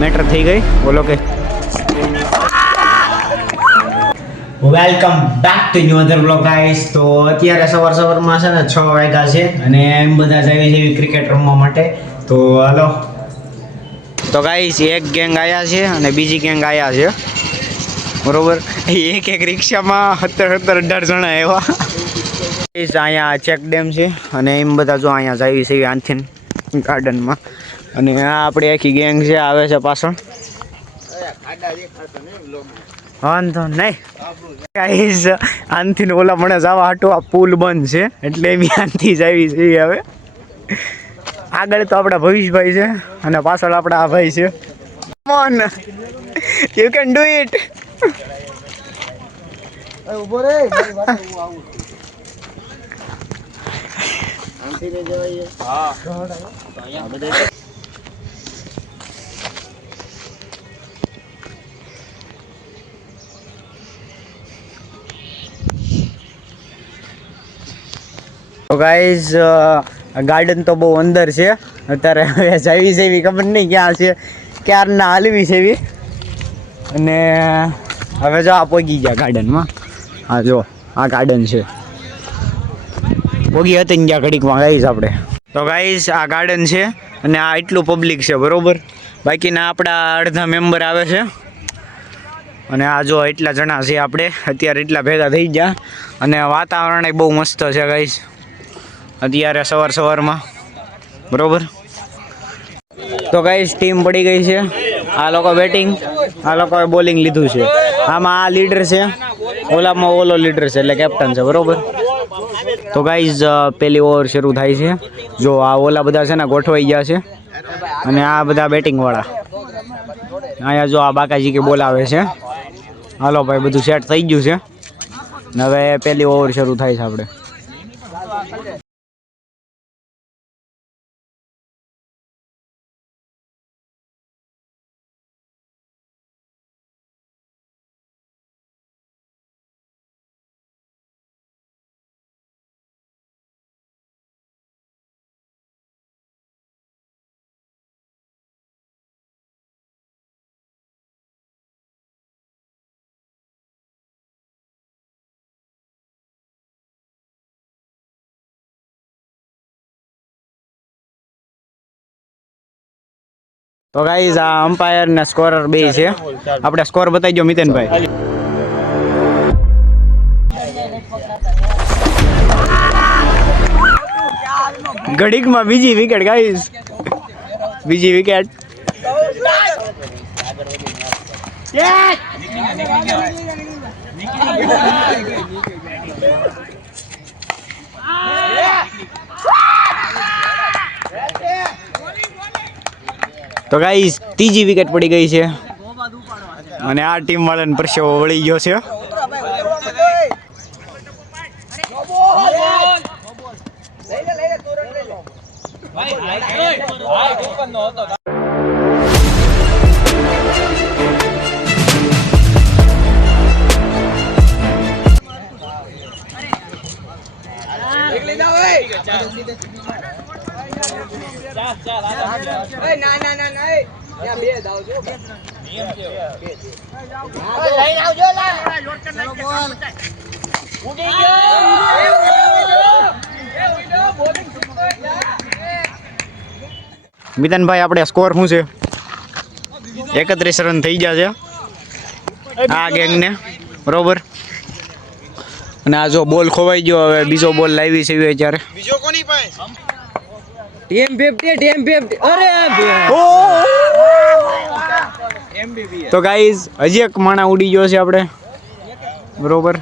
Matter થઈ ગઈ બોલો કે welcome back to new other blog guys. તો અત્યારે સવારમાં છે ને 6 વાગ્યા છે અને એમ બધા જાય છે ક્રિકેટ રમવા માટે. તો હાલો. તો ગાઈસ એક ગેંગ આયા છે અને બીજી ગેંગ આયા છે બરોબર. એક રિક્ષામાં 17 18 જણા આવ્યા. અહીંયા ચેક ડેમ છે અને એમ બધા જો અહીંયા જાય છે આનથી ગાર્ડનમાં. અને આ આપણી આખી ગેંગ છે આવે છે પાછળ. વાંધો નહીં ગાઈસ, આનથી ઓલા મને જવા હાટું આ પુલ બંધ છે એટલે એમ આનથી જ આવી છે. હવે આગળ તો આપણા ભવિષભાઈ છે અને પાછળ આપણા આ ભાઈ છે. Come on, you can do it. ઉભો રે આનથી ને જવાય. હા તો અહીંયા બધા તો ગાઈઝ ગાર્ડન તો બહુ અંદર છે અત્યારે. હવે જાવી છે એવી ખબર નહીં ક્યાં છે, ક્યારના હાલવી છે એવી. અને હવે જો આ પોગી ગયા ગાર્ડનમાં. હા જો આ ગાર્ડન છે, પોગી હતી ગયા ઘડીકમાં ગાઈઝ આપણે. તો ગાઈઝ આ ગાર્ડન છે અને આ એટલું પબ્લિક છે બરોબર. બાકીના આપણા અડધા મેમ્બર આવે છે અને આ જો એટલા જણા છે આપણે અત્યારે એટલા ભેગા થઈ ગયા. અને વાતાવરણ બહુ મસ્ત છે ગાઈઝ અત્યારે સવારમાં બરોબર. તો ગાઈઝ ટીમ પડી ગઈ છે. આ લોકો બેટિંગ, આ લોકોએ બોલિંગ લીધું છે. આમાં આ લીડર છે, ઓલામાં ઓલો લીડર છે એટલે કેપ્ટન છે બરોબર. તો ગાઈઝ પહેલી ઓવર શરૂ થાય છે. જો આ ઓલા બધા છે ને ગોઠવાઈ ગયા છે અને આ બધા બેટિંગ વાળા. અહીંયા જો આ બાકાજી કે બોલાવે છે. હાલો ભાઈ બધું સેટ થઈ ગયું છે. હવે પહેલી ઓવર શરૂ થાય છે આપણે. તો ગાઈઝ આ અમ્પાયર ને સ્કોરર બે છે. આપણે સ્કોર બતાવી દો મિતનભાઈ. ઘડીકમાં બીજી વિકેટ ગાઈઝ, બીજી વિકેટ. તો ગાઈસ ત્રીજી વિકેટ પડી ગઈ છે અને આ ટીમ વાળાને પરસેવો વળી ગયો છે. મિતનભાઈ આપણે સ્કોર શું છે? 31 રન થઈ ગયા છે આ ગેંગને બરોબર. અને આ જો બોલ ખોવાઈ ગયો, હવે બીજો બોલ લાવી છે અત્યારે. બીજો કોની પાસે? ટીમ 50 અરે તો ગાઈઝ હજી એક માણા ઉડી ગયો છે આપણે બરોબર.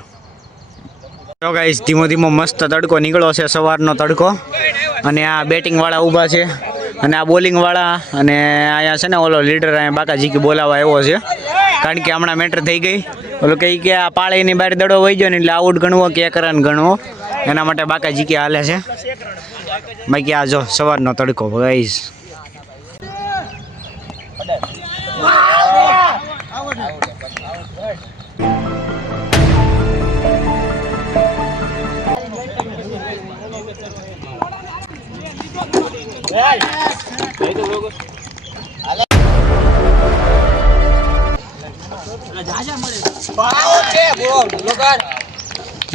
તો ગાઈઝ ધીમો ધીમો મસ્ત તડકો નીકળ્યો છે, સવારનો તડકો. અને આ બેટિંગ વાળા ઊભા છે અને આ બોલિંગ વાળા. અને અહીંયા છે ને ઓલો લીડર અહીંયા બાકાજી કે બોલાવા આવ્યો છે કારણ કે હમણાં મેટર થઈ ગઈ. ઓલો કહી કે આ પાળીની બહાર દડો વહી ગયો ને એટલે આઉટ ગણવો કે એક રન ગણવો, એના માટે બાકાજી કે હાલે છે. બાકી આ જો સવારનો તડકો ગાઈઝ.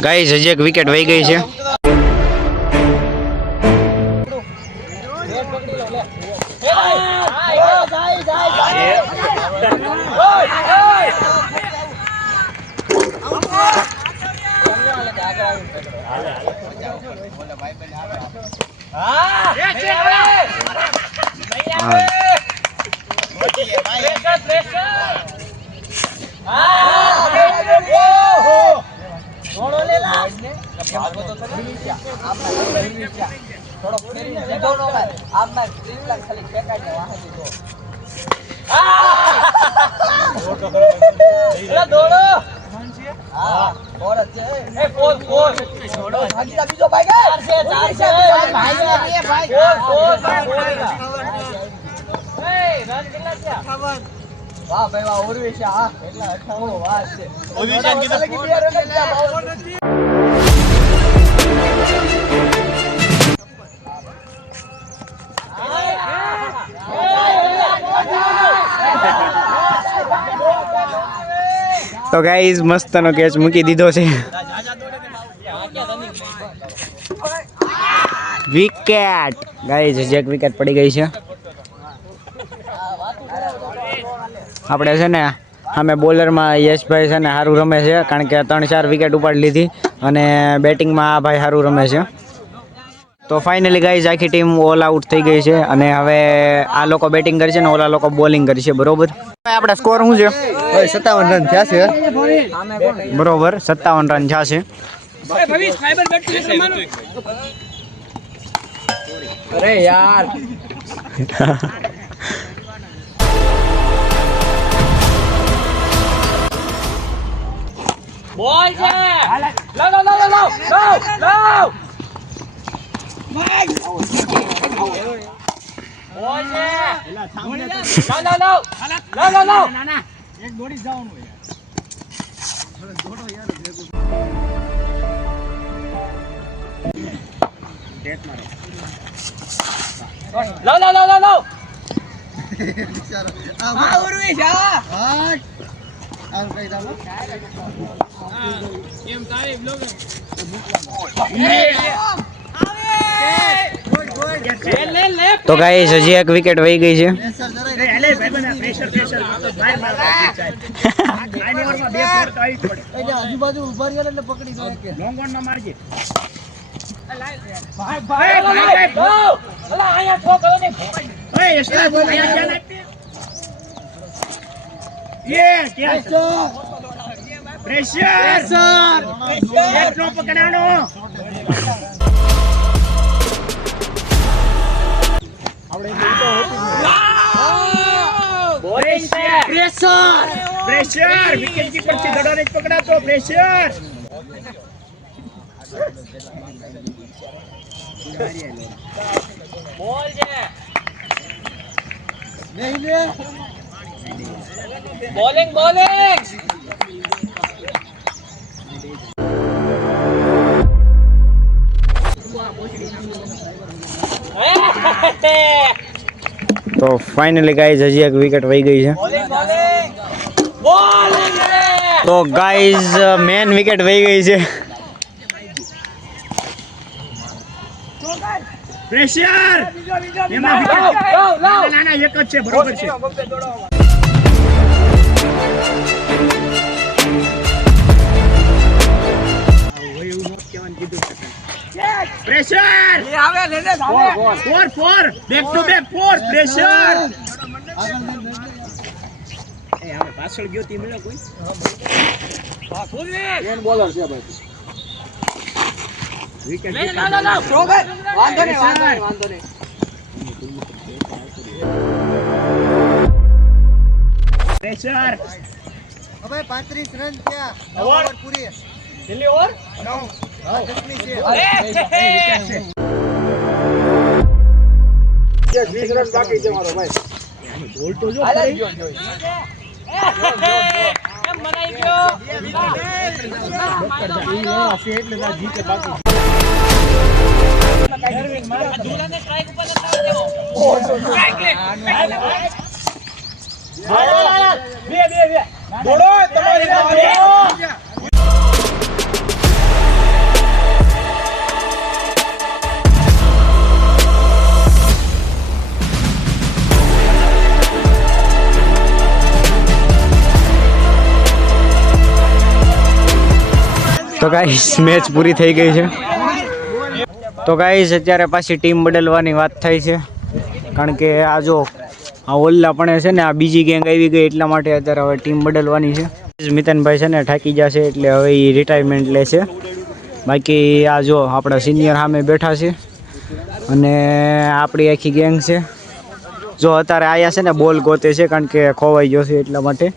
ગાઈસ હજી એક વિકેટ વહી ગઈ છે. વાહ ભાઈ વાહ ઉર્વેશ હા એટલા 98 વાહ છે ઓડિશન કીધું તો ગાઈઝ મસ્તનો કેચ મૂકી દીધો છે. વિકેટ ગાઈઝ હજી એક વિકેટ પડી ગઈ છે. આપણે છે ને સામે બોલરમાં યશભાઈ છે ને સારું રમે છે, કારણ કે 3-4 વિકેટ ઉપાડી લીધી અને બેટિંગમાં આ ભાઈ સારું રમે છે. તો ફાઇનલી ગાઈઝ આખી ટીમ ઓલ આઉટ થઈ ગઈ છે અને હવે આ લોકો બેટિંગ કરશે ને ઓલા લોકો બોલિંગ કરશે. બરોબર, આપણે સ્કોર શું છે? 57 રન થયા છે. બરોબર, 57 રન થયા છે. અરે યાર બોલ છે લો લો લો લો લો લો ભાઈ બોલ છે લો લો લો લો લો લો ના ના એક દોડી જવાનું યાર દોડો યાર ભેગું બેટ મારો લો લો લો લો લો આ ઉર્વી જા હટ આમ કઈ દાવ એમ તારે બ્લોગ તો ગાઈસ હજી એક વિકેટ વહી ગઈ છે. આજુબાજુ ઉભા રહ્યા એટલે પકડી જાય કે લોંગ ઓન માં મારજે ભાઈ ભાઈ અલા આયા થો કરો ને ઓય એસલા બોલ આયા ક્યાં નાખતી યે ક્યાં પ્રેશર એટલો પકડાનો પ્રેશર વિકેટ કીપર થી દડો ને પકડાતો પ્રેશર બોલ છે નહીં લે બોલિંગ બોલિંગ તો ફાઇનલી ગાઈઝ હજી એક વિકેટ વહી ગઈ છે. તો ગાઈઝ મેન વિકેટ વહી ગઈ છે. પ્રેશર એમાં વિકેટ ના ના એક જ છે બરોબર છે પ્રેશર એ આવે લે લે four back to back four pressure એ હવે પાછળ ગયો તી મળ્યો કોઈ હા ફૂલવી એન બોલર છે ભાઈ વિકેટ ના સોગર વાંધો નહીં પ્રેશર હવે 35 રન થયા ઓવર પૂરી છેલ્લી ઓવર હા 10ની છે અરે 20 રન બાકી છે મારો ભાઈ બોલ તો જો એમ બનાઈ ગયો એટલે જીતે બાકી દુલાને સ્ટ્રાઇક ઉપર દોડો તમારી દોડો. તો ગાઈસ મેચ પૂરી થઈ ગઈ છે. તો ગાઈસ અત્યારે પાછી ટીમ બદલવાની વાત થઈ છે, કારણ કે આ જો આ ઓલ્લા પણ છે ને આ બીજી ગેંગ આવી ગઈ એટલા માટે અત્યારે હવે ટીમ બદલવાની છે. મિતનભાઈ છે ને થાકી જશે એટલે હવે એ રિટાયરમેન્ટ લે છે. બાકી આ જો આપણા સિનિયર સામે બેઠા છે અને આપણી આખી ગેંગ છે. જો અત્યારે આયા છે ને બોલ ગોતે છે, કારણ કે ખોવાઈ ગયો છે એટલા માટે.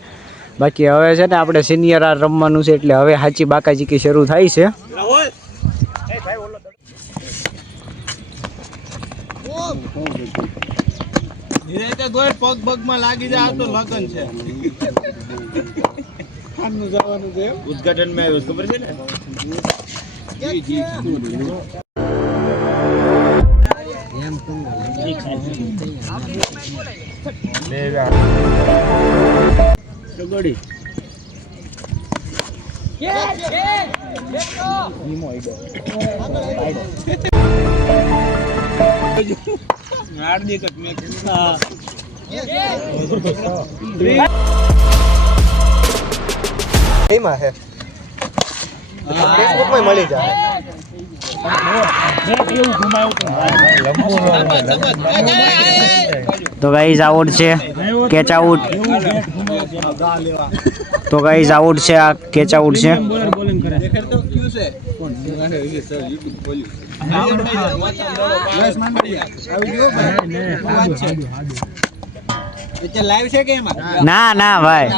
બાકી હવે છે ને આપણે સિનિયર આ રમવાનું છે એટલે હવે સાચી બાકાચીકી શરૂ થાય છે. પગ પગમાં લાગી જાય તો લગન છે. ઉદ્ઘાટન માં આવ્યો ખબર છે ને. મળી જાય. તો ગાઈઝ આઉટ છે, કેચ આઉટ. તો ગાઈઝ આઉટ છે, આ કેચ આઉટ છે. લાઈવ છે કે એમાં? ના ના ભાઈ,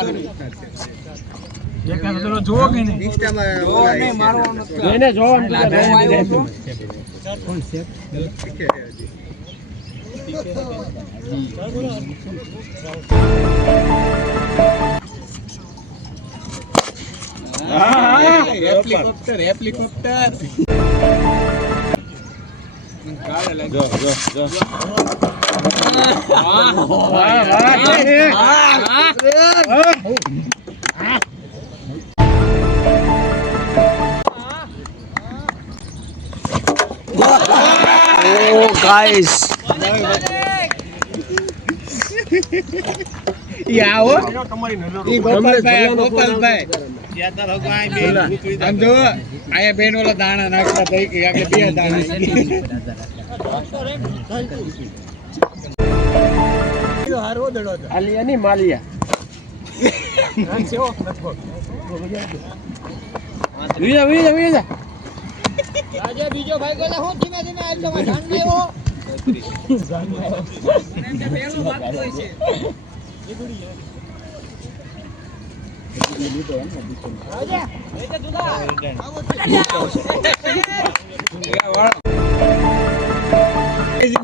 હેલિકોપ્ટર. ઓ ગાઈસ દાણા નાખતા થઈ ગયા કે બે દાણા. બીજો ભાઈ ગોલા હું ધીમે ધીમે આવજો ધ્યાન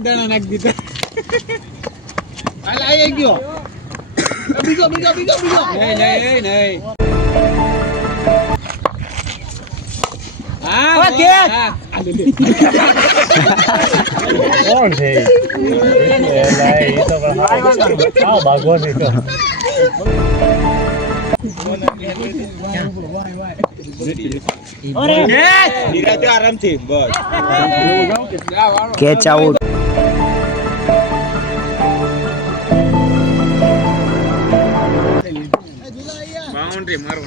દાણા નાખી દીધા. આવી ગયો બીજો બીજો બીજો બીજો. નહીં નહીં કોણ છે? આરામથી બસ. Catch out. બાઉન્ડ્રી મારો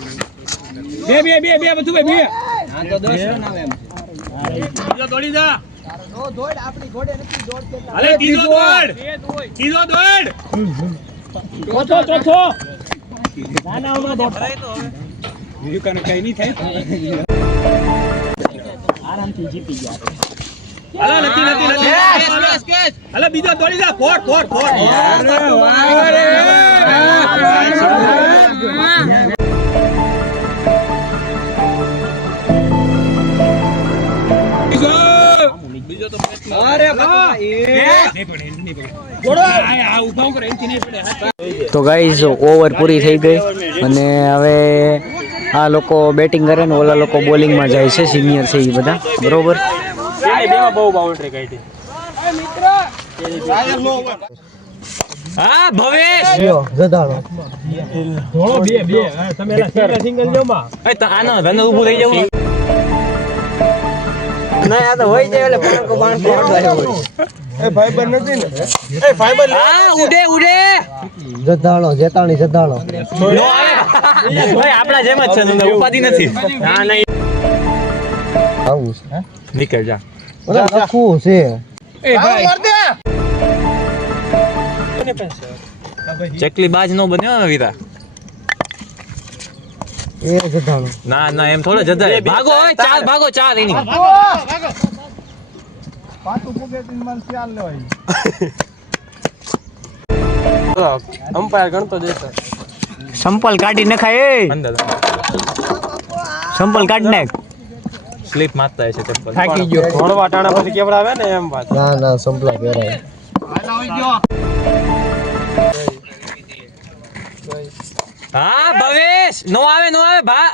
બે બે બે બે બધું બે. હા તો દોસ્ત ના આવે એમ. બીજો દોડી જા. દોડ આપણી ઘોડે નથી દોડ કે. અરે ત્રીજો દોડ. ત્રીજો દોડ. ચોથો. નાના દોડ. બીજું કને કઈ નહીં થાય. આરામથી જીતી ગયા. અલા નથી. અલા બીજો દોડી જા. ફોડ. તો ગાઈઝ ઓવર પૂરી થઈ ગઈ અને હવે આ લોકો બેટિંગ કરે ને ઓલા લોકો બોલિંગમાં જાય છે, સિનિયર છે એ બધા, બરોબર. હા ભવેશ જધાડો આનો ધંધો ઊભું થઈ જવું ના આ તો હોય જાય એટલે પાંકો બાંધો એ ફાઈબર નથી ને એ ફાઈબર હા ઉડે ઉડે જધાડો જેતાણી જધાડો નો આવે ભાઈ આપણા જેમ જ છે ધંધો ઉપાધિ નથી હા નહીં આવું છે નીકળ જા ઓલા લખવું છે એ ભાઈ ચકલી બાજ નો બન્યો વીરા એ જધાડો ના ના એમ થોડો જતા ભાગો ઓય ચાલ ભાગો ચાલ એની પાછું પોકેટિંગ માં ચાલ લેવાય અમ્પાયર ગણતો દેતા સંપલ કાઢી નખાય એ અંદર સંપલ કાઢી નાખ સ્લીપ મારતા હશે ચપ્પલ થાકી ગયો ઘોડવા ટાણા પછી કેવડાવે ને એમ વાત ના ના સંપલા પહેરાય હા ભવેશ નો આવે ભા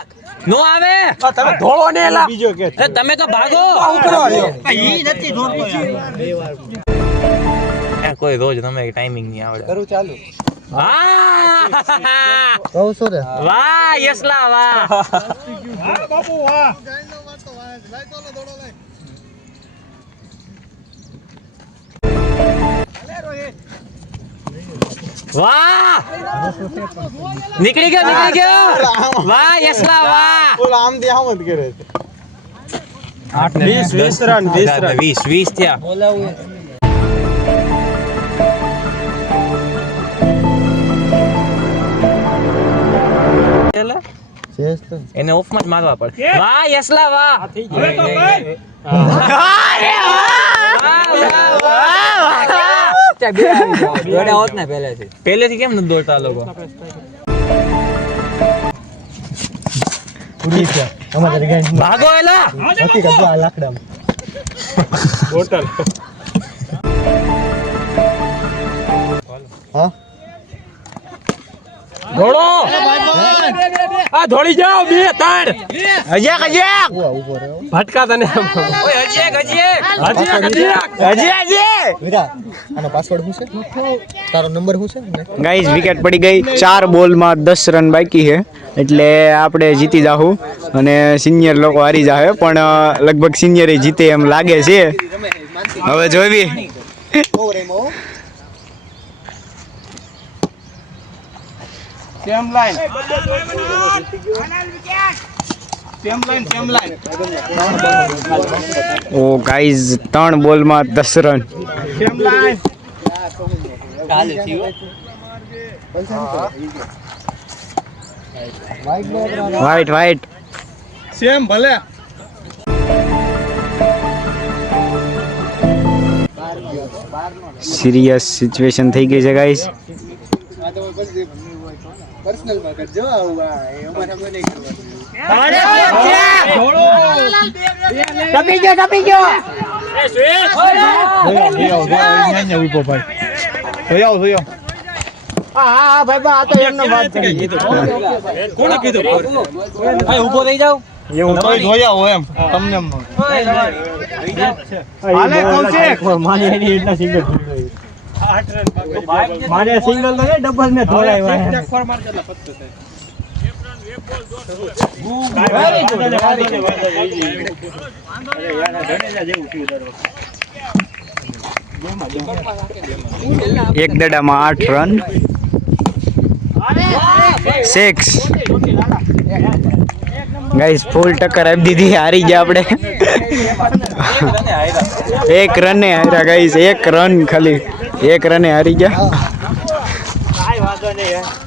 નો આવે તમે ધોળો ને એલા બીજો કે એ તમે તો ભાગો ઈ નથી ધોળતો યાર કોઈ રોજ તમે ટાઈમિંગ નહીં આવડે કરું ચાલુ હા કહું છું રે વાહ યસલા વાહ હા બાપુ વાહ વાહ નીકળી ગયો વાહ યસલા વાહ ઓલા આમ દે આમ જ કરે છે 20 રન 20 થયા એને ઓફ માં જ મારવા પડે વાહ યસલા વાહ હવે તો ભાઈ પહેલેથી કેમ નથી દોડતા લોકો ભાગો એલા લાકડા બોટલ હા દોડો આ દોડી જાઓ 2 3 હજેક ઉભો રહ્યો ભટકા તને ઓય હજી એક વીરા આનો પાસવર્ડ શું છે તારો નંબર શું છે ગાઈઝ વિકેટ પડી ગઈ 4 બોલમાં 10 રન બાકી છે એટલે આપણે જીતી જાહું અને સિનિયર લોકો હારી જાહે પણ લગભગ સિનિયર જીતે એમ લાગે છે હવે જોઈવી સેમ લાઈન ઓ ગાઈઝ 3 બોલમાં 10 run same line wide same ભલે સિરિયસ સિચ્યુએશન થઈ ગઈ છે ગાઈઝ પર્સનલ માં કરજો આવું અમારે અમે નહીં કરવાનું ટપી ગયો કોણે કીધું ઊભો થઈ જાવ એવું તો જોયા હો એમ તમને હાલે કૌશિક માને એની એટલા સિંગલ માને સિંગલ તો ડબલ ને એક દડામાં 8 રન 6 ગાઈસ ફૂલ ટક્કર આપી દીધી હારી ગયા આપણે 1 રને હાર્યા ગાઈસ 1 રન ખાલી 1 રને હારી ગયા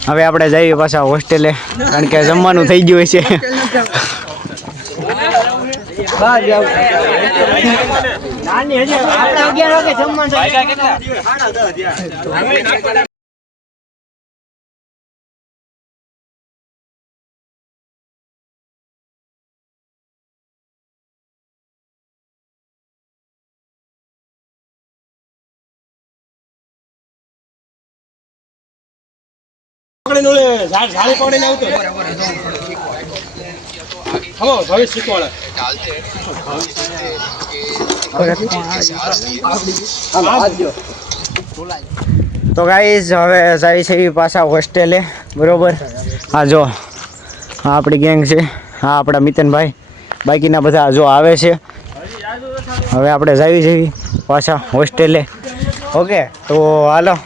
હવે આપણે જઈએ પાછા હોસ્ટેલે કારણ કે જમવાનું થઈ ગયું છે તો ગાઈઝ હવે જાય છે એ પાછા હોસ્ટેલે બરોબર. હા જો હા આપણી ગેંગ છે, હા આપણા મિતનભાઈ, બાકીના બધા જો આવે છે. હવે આપણે જાવી જઈએ પાછા હોસ્ટેલે. ઓકે તો હાલો